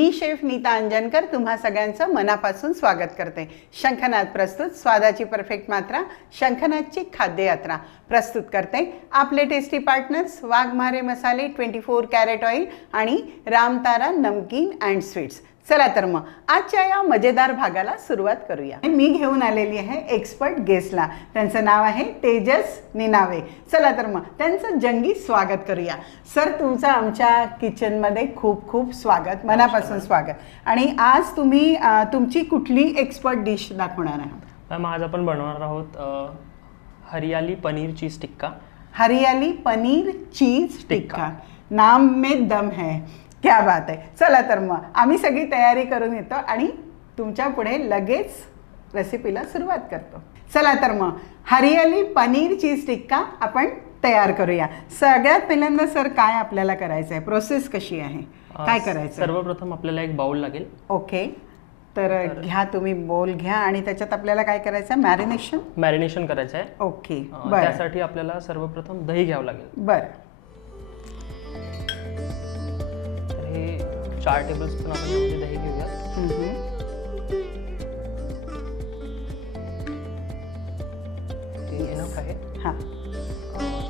मी chef Nita Anjankar तुम्हा सगळ्यांचं मनापासून स्वागत करते. शंखनाद प्रस्तुत स्वादाची परफेक्ट मात्रा शंखनादची खाद्ययात्रा प्रस्तुत करते आपले टेस्टी पार्टनर्स वाघमारे मसाले 24 कॅरेट ऑइल आणि रामतारा नमकीन अँड स्वीट्स. चला तर मग आजच्या या मजेदार भागाला सुरुवात करूया. मी घेऊन आलेली आहे एक्सपर्ट गेस्टला. त्यांचं नाव आहे तेजस निनावे. चला तर मग त्यांचं जंगी स्वागत करूया. सर, तुमचं आमच्या किचनमध्ये खूप खूप स्वागत, मनापासून स्वागत. आणि आज तुम्ही तुमची कुठली एक्सपर्ट डिश दाखवणार आहात? मॅम, आज आपण बनवणार आहोत हरियाली पनीर चीज टिक्का. हरियाली पनीर चीज टिक्का, नाम में दम है. क्या बात आहे. चला तर मग आम्ही सगळी तयारी करून येतो आणि तुमच्या पुढे लगेच रेसिपीला सुरुवात करतो. चला तर मग हरियाली पनीर चीज टिक्का आपण तयार करूया. सगळ्यात पहिल्यांदा सर काय आपल्याला करायचं आहे, प्रोसेस कशी आहे, काय करायचं? सर्वप्रथम आपल्याला एक बाउल लागेल. ओके, तर घ्या तुम्ही बोल घ्या आणि त्याच्यात आपल्याला काय करायचं आहे? मॅरिनेशन करायचं आहे. ओके, त्यासाठी आपल्याला सर्वप्रथम दही घ्यावं लागेल. बरं, 4 टेबलस्पून आपण यामध्ये दही घेऊया. इनफ आहे. हां,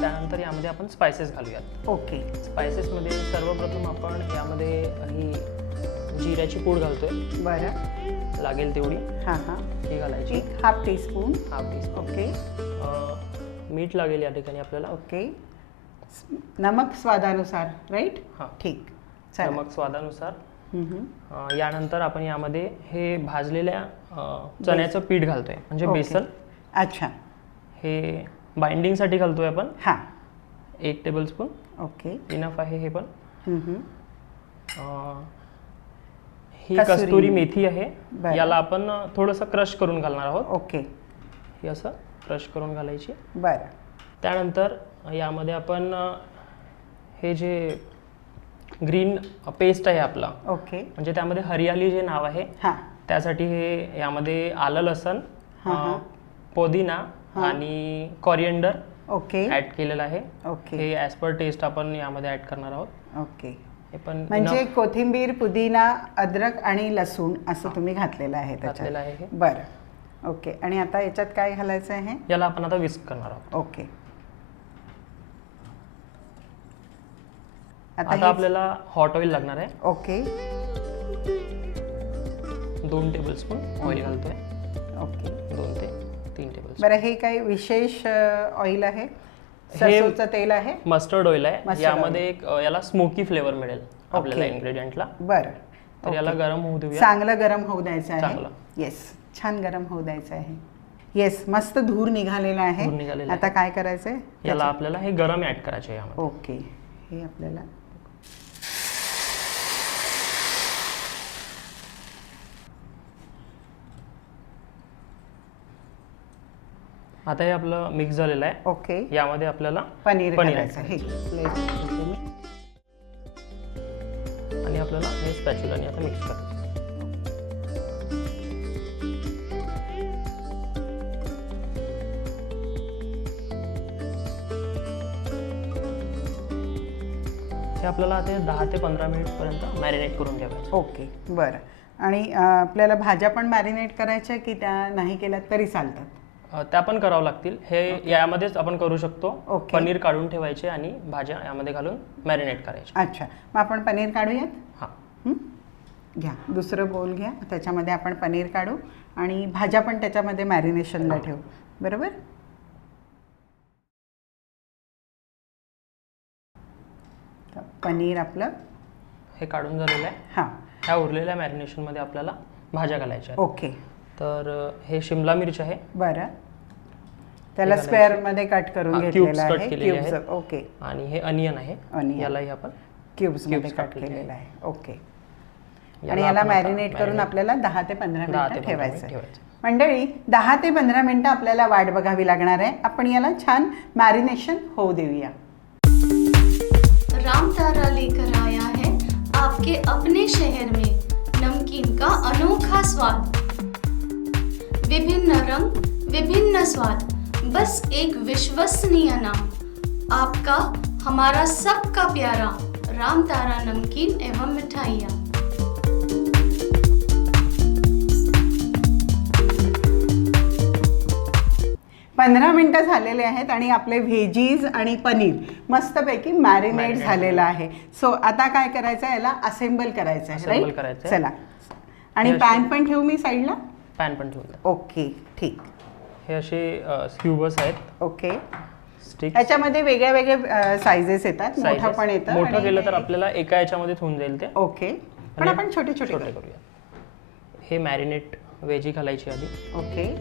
त्यानंतर यामध्ये आपण स्पायसेस घालूयात. ओके. स्पायसेसमध्ये सर्वप्रथम आपण यामध्ये ही जिऱ्याची पूड घालतोय. बरं, लागेल तेवढी. हां हां, ही घालायची. Half teaspoon. ओके. मीठ लागेल या ठिकाणी आपल्याला. ओके. नमक स्वादानुसार, राईट? हां, ठीक. नमक स्वादानुसार. यानंतर आपण यामध्ये हे भाजलेल्या चण्याचं पीठ घालतोय, म्हणजे बेसन. अच्छा, हे बाइंडिंगसाठी घालतोय आपण. हां, 1 टेबलस्पून. ओके, इनफ आहे हे पण. ही कसुरी कस्तुरी मेथी आहे. बरं. याला आपण थोडंसं क्रश करून घालणार आहोत. ओके, ही असं क्रश करून घालायची. बरं. त्यानंतर यामध्ये आपण हे जे ग्रीन पेस्ट आहे आपला, ओके, म्हणजे त्यामध्ये हरियाली जे नाव आहे, हां, त्यासाठी हे यामध्ये आलं लसण, पुदिना आणि कॉरिएंडर ओके ऍड केलेलं आहे. ओके, हे ॲज पर टेस्ट आपण यामध्ये ऍड करणार आहोत. ओके. हे पण म्हणजे कोथिंबीर, पुदिना, अद्रक आणि लसूण असं तुम्ही घातलेलं आहे घातलेलं त्याच्यात. आहे. बरं, ओके. आणि आता याच्यात काय घालायचं आहे? याला आपण आता विस्क करणार आहोत. ओके. आता आपल्याला हॉट ऑइल लागणार आहे. ओके, 2 टेबलस्पून ऑइल घालतोय. ओके, 2 ते 3 टेबलस्पून. बरं. हे काही विशेष ऑइल आहे? सरसोचं तेल आहे? मस्टर्ड ऑइल आहे. मस्टर्ड यामध्ये एक याला स्मोकी फ्लेवर मिळेल आपल्याला इन्ग्रेडियंटला. बरं, तर याला गरम होऊ देऊया. चांगलं गरम होऊ द्यायचं आहे. चांगलं. येस, छान गरम होऊ द्यायचं आहे. येस, मस्त धूर निघालेला आहे. धूर निघालेला आता काय करायचं आहे? याला आपल्याला हे गरम ऍड करायचे आहे यामध्ये. ओके, हे आपल्याला आता हे आपलं मिक्स झालेलं आहे. ओके. यामध्ये आपल्याला पनीर पनीर घालायचं. हे आणि आपल्याला हे स्पॅच्युलाने आता मिक्स करायचं. हे आपल्याला आता 10 ते 15 मिनिटपर्यंत मॅरिनेट करून घ्यायचं. ओके, बरं. आणि आपल्याला भाज्या पण मॅरिनेट करायच्या की त्या नाही केल्या तरी चालतात? त्या पण करावं लागतील. हे यामध्येच आपण करू शकतो. ओके. पनीर काढून ठेवायचे आणि भाज्या यामध्ये घालून मॅरिनेट करायचे. अच्छा, मग आपण पनीर काढूयात. हां, घ्या, दुसरं बोल घ्या, त्याच्यामध्ये आपण पनीर काढू आणि भाज्या पण त्याच्यामध्ये मॅरिनेशनला ठेवू. बरोबर. पनीर आपलं हे काढून झालेलं आहे. हां, ह्या उरलेल्या मॅरिनेशनमध्ये आपल्याला भाज्या घालायच्या आहेत. ओके. तर हे शिमला मिरची आहे. बरं, त्याला स्क्वेअरमध्ये कट करून घेतलेलं आहे. क्यूब्स. ओके. आणि हे अनियन आहे. अनियन यालाही आपण क्यूब्समध्ये कट केलेलं आहे. ओके. आणि याला मॅरिनेट करून आपल्याला 10 ते 15 मिनिटं ठेवायचं आहे. मंडळी, 10 ते 15 मिनिटं आपल्याला वाट बघावी लागणार आहे. आपण याला छान मॅरिनेशन होऊ देऊया. रामतारा लेकर आया है आपके अपने शहर में नमकीन का अनोखा स्वाद. विभिन्न रंग, विभिन्न स्वाद, बस एक विश्वसनीय नाम. आपका, हमारा सबका प्यारा रामतारा नमकीन एवं मिठाइयाँ. 15 मिनिटं झालेले आहेत आणि आपले व्हेजीज आणि पनीर मस्तपैकी मॅरिनेट झालेलं आहे. सो आता काय करायचं आहे, याला असेंबल करायचं आहे, Assemble राईट? करायचं आहे. चला. आणि पॅन पण ठेवू मी साईडला. पॅन पण ठेवून द्या. ओके, ठीक. हे असे स्क्यूबर्स आहेत, ओके. स्टिक. याच्यामध्ये वेगळ्या वेगळ्या साईजेस येतात, मोठं पण येतं. मोठं आणि केलं तर आपल्याला एका याच्यामध्ये होऊन जाईल ते. ओके, पण आपण छोटे छोटे छोटे करूया. हे मॅरिनेट व्हेजी घालायची आधी. ओके.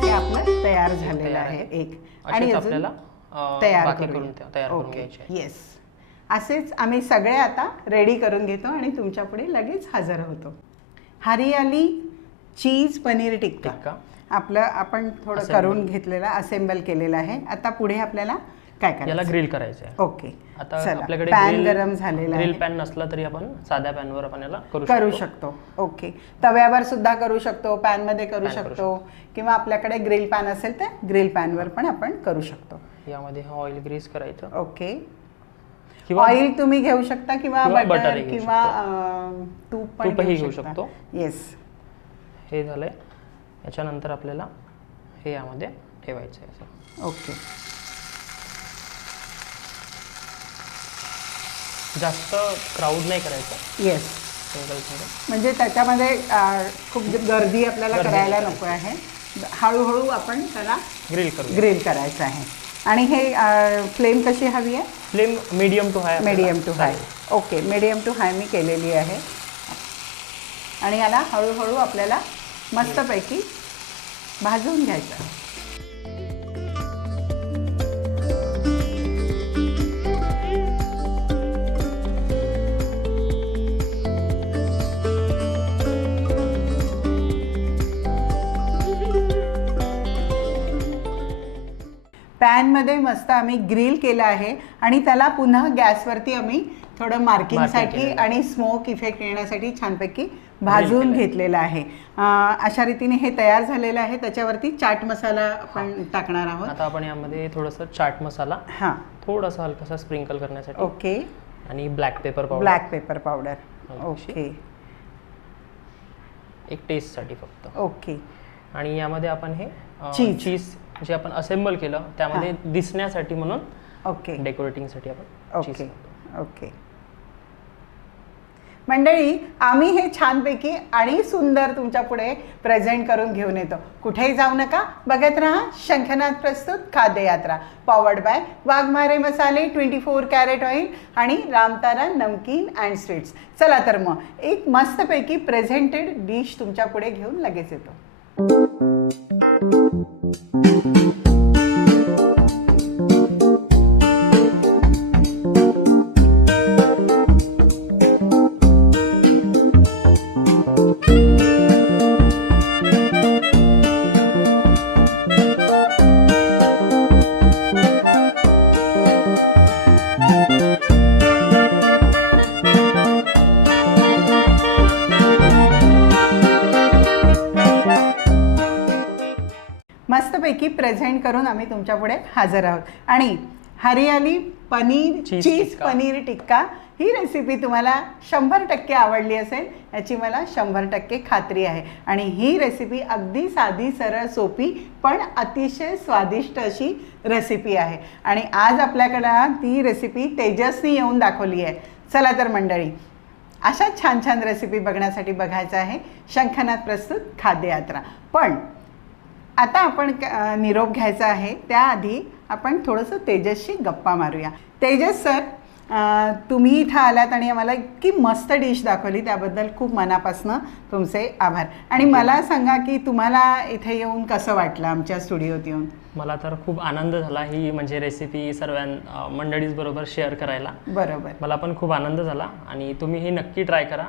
हे आपलं तयार झालेलं आहे एक. आणि असेच अजून आपल्याला तयार बाकी करूया. करून तयार करून घ्यायचे आहे. येस, असेच आम्ही सगळे आता रेडी करून घेतो आणि तुमच्या पुढे लगेच हजर होतो. हरियाली चीज पनीर टिक्का टिक्का. आपलं आपण थोडं Assemble. करून घेतलेलं असेंबल केलेलं आहे. आता पुढे आपल्याला काय याला करायचं? ग्रिल करायचं आहे. ओके, आता चला. आपल्याकडे पॅन गरम झालेला ग्रिल आहे. पॅन नसला तरी आपण साध्या पॅनवर आपण याला करू शकतो. ओके, तव्यावर सुद्धा करू शकतो, पॅन मध्ये करू Pan करू शकतो, किंवा आपल्याकडे ग्रिल पॅन असेल तर ग्रिल पॅनवर पण आपण करू शकतो. यामध्ये ऑइल ग्रीस करायचं. ओके. किंवा ऑइल तुम्ही घेऊ शकता किंवा किंवा बटर बटरही घेऊ किंवा तूप पण तूपही घेऊ घेऊ शकता. शकतो. येस. हे झालंय. याच्यानंतर आपल्याला हे यामध्ये ठेवायचं आहे असं. ओके. जास्त क्राऊड नाही करायचं, येस, सिंगल सिंगल. म्हणजे त्याच्यामध्ये खूप गर्दी आपल्याला गर्दी करायला नाही नको आहे. हळूहळू आपण त्याला ग्रिल करू. ग्रिल करायचं आहे. आणि हे फ्लेम कशी हवी आहे? Flame medium to high. Medium to high. Okay, medium to high मी केलेली आहे. आणि याला हळूहळू आपल्याला मस्तपैकी भाजून घ्यायचं आहे. पॅनमध्ये मस्त आम्ही ग्रिल केलं आहे आणि त्याला पुन्हा गॅसवरती आम्ही थोडं मार्किंगसाठी केलेलं. आणि स्मोक इफेक्ट येण्यासाठी छानपैकी भाजून केलंय. घेतलेलं आहे. अशा रीतीने हे तयार झालेलं आहे. त्याच्यावरती चाट मसाला आपण टाकणार आहोत. आता आपण यामध्ये थोडंसं चाट मसाला, हां, थोडासा हलकासा स्प्रिंकल करण्यासाठी, ओके. आणि black pepper powder, black pepper powder. अशी. ओके, एक टेस्टसाठी फक्त. ओके. आणि यामध्ये आपण हे चीज. चीज जे आपण असेंबल केलं त्यामध्ये दिसण्यासाठी म्हणून ओके, डेकोरेटिंगसाठी आपण चीज ओके, ओके. मंडळी, आम्ही हे छानपैकी आणि सुंदर तुमच्या पुढे प्रेझेंट करून घेऊन येतो. कुठेही जाऊ नका, बघत राहा शंखनाद प्रस्तुत खाद्य यात्रा, पॉवर्ड बाय वाघमारे मसाले, 24 कॅरेट ऑइल आणि रामतारा नमकीन अँड स्वीट्स. चला तर मग एक मस्तपैकी प्रेझेंटेड डिश तुमच्या पुढे घेऊन लगेच येतो. मस्तपैकी प्रेझेंट करून आम्ही तुमच्या पुढे हजर आहोत. आणि हरियाली पनीर चीज चीज टिक्का. पनीर टिक्का ही रेसिपी तुम्हाला 100% आवडली असेल याची मला 100% खात्री आहे. आणि ही रेसिपी अगदी साधी, सरळ, सोपी पण अतिशय स्वादिष्ट अशी रेसिपी आहे. आणि आज आपल्याकडं ती रेसिपी तेजसनी येऊन दाखवली आहे. चला तर मंडळी, अशा छान छान रेसिपी बघण्यासाठी बघायचं आहे शंखनाद प्रस्तुत खाद्य यात्रा. पण आता आपण निरोप घ्यायचा आहे त्याआधी आपण थोडंसं तेजसशी गप्पा मारूया. तेजस सर, तुम्ही इथं आलात आणि आम्हाला इतकी मस्त डिश दाखवली त्याबद्दल खूप मनापासून तुमचे आभार. आणि मला सांगा की तुम्हाला इथे येऊन कसं वाटलं आमच्या स्टुडिओत येऊन? मला तर खूप आनंद झाला ही म्हणजे रेसिपी मंडळीच बरोबर शेअर करायला. बरोबर, मला पण खूप आनंद झाला आणि तुम्ही हे नक्की ट्राय करा.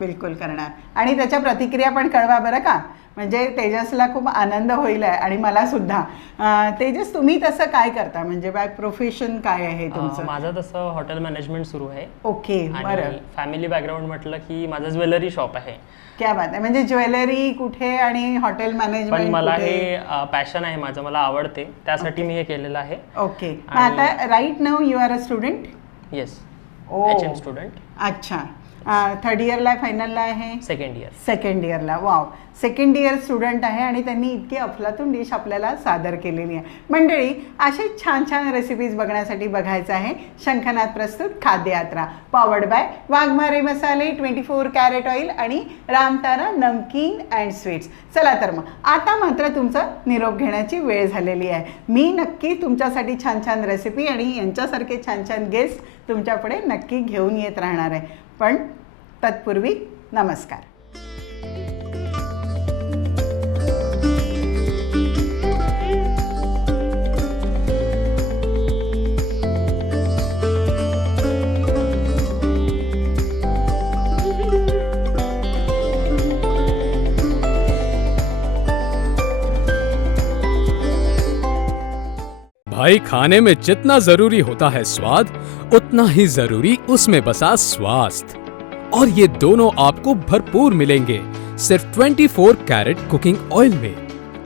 बिलकुल करणार. आणि त्याच्या प्रतिक्रिया पण कळवा बरं का, म्हणजे तेजसला खूप आनंद होईल आहे आणि मला सुद्धा. तेजस, तुम्ही तसं काय करता, म्हणजे बॅक प्रोफेशन काय आहे तुमचं? माझं तसं हॉटेल मॅनेजमेंट सुरू आहे. ओके, बरं. आणि फॅमिली बॅकग्राऊंड म्हटलं की माझं ज्वेलरी शॉप आहे. क्या बात आहे. म्हणजे ज्वेलरी कुठे आणि हॉटेल पण मॅनेजमेंट मला कुठे? हे पॅशन आहे माझं, मला आवडते, त्यासाठी मी हे केलेलं आहे. ओके. आता right now you are a student? Yes, oh, HM student. अच्छा. थर्ड इयरला फायनलला आहे? Second year. Wow, second year student आहे आणि त्यांनी इतकी अफलातून डिश आपल्याला सादर केलेली आहे. मंडळी, असे छान छान रेसिपीज बघण्यासाठी बघायचं आहे शंखनाद प्रस्तुत खाद्ययात्रा, पॉवर्ड बाय वाघमारे मसाले, 24 कॅरेट ऑइल आणि रामतारा नमकीन अँड स्वीट्स. चला तर मग आता मात्र तुमचा निरोप घेण्याची वेळ झालेली आहे. मी नक्की तुमच्यासाठी छान छान रेसिपी आणि यांच्यासारखे छान छान गेस्ट तुमच्यापुढे नक्की घेऊन येत राहणार आहे. पण तत्पूर्वी नमस्कार. भाई, खाने में जितना जरूरी होता है स्वाद, उतना ही जरूरी उसमें बसा स्वास्थ्य, और ये दोनों आपको भरपूर मिलेंगे सिर्फ 24 कैरेट कुकिंग ऑयल में,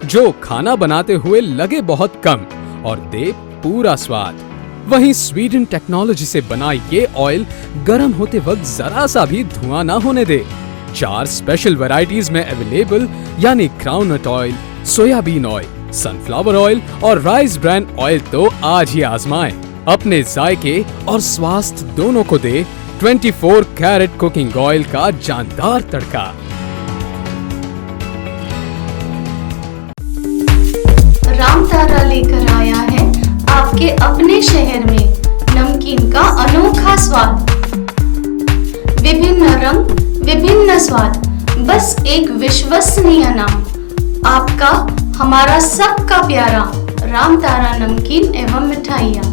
जो खाना बनाते हुए लगे बहुत कम और दे पूरा स्वाद। वहीं स्वीडन टेक्नोलॉजी से बना ये ऑयल गर्म होते वक्त जरा सा भी धुआं ना होने दे। 4 स्पेशल वैरायटीज में अवेलेबल, यानी groundnut oil, soybean oil, sunflower oil और राइस ब्रांड ऑयल तो आज ही आजमाएं। अपने जायके और स्वास्थ्य दोनों को दे 24 कैरेट कुकिंग ऑयल का जानदार तड़का। रामतारा लेकर आया है आपके अपने शहर में नमकीन का अनोखा स्वाद। विभिन्न रंग, विभिन्न स्वाद, बस एक विश्वसनीय नाम, आपका, हमारा सबका प्यारा रामतारा नमकीन एवं मिठाइयाँ।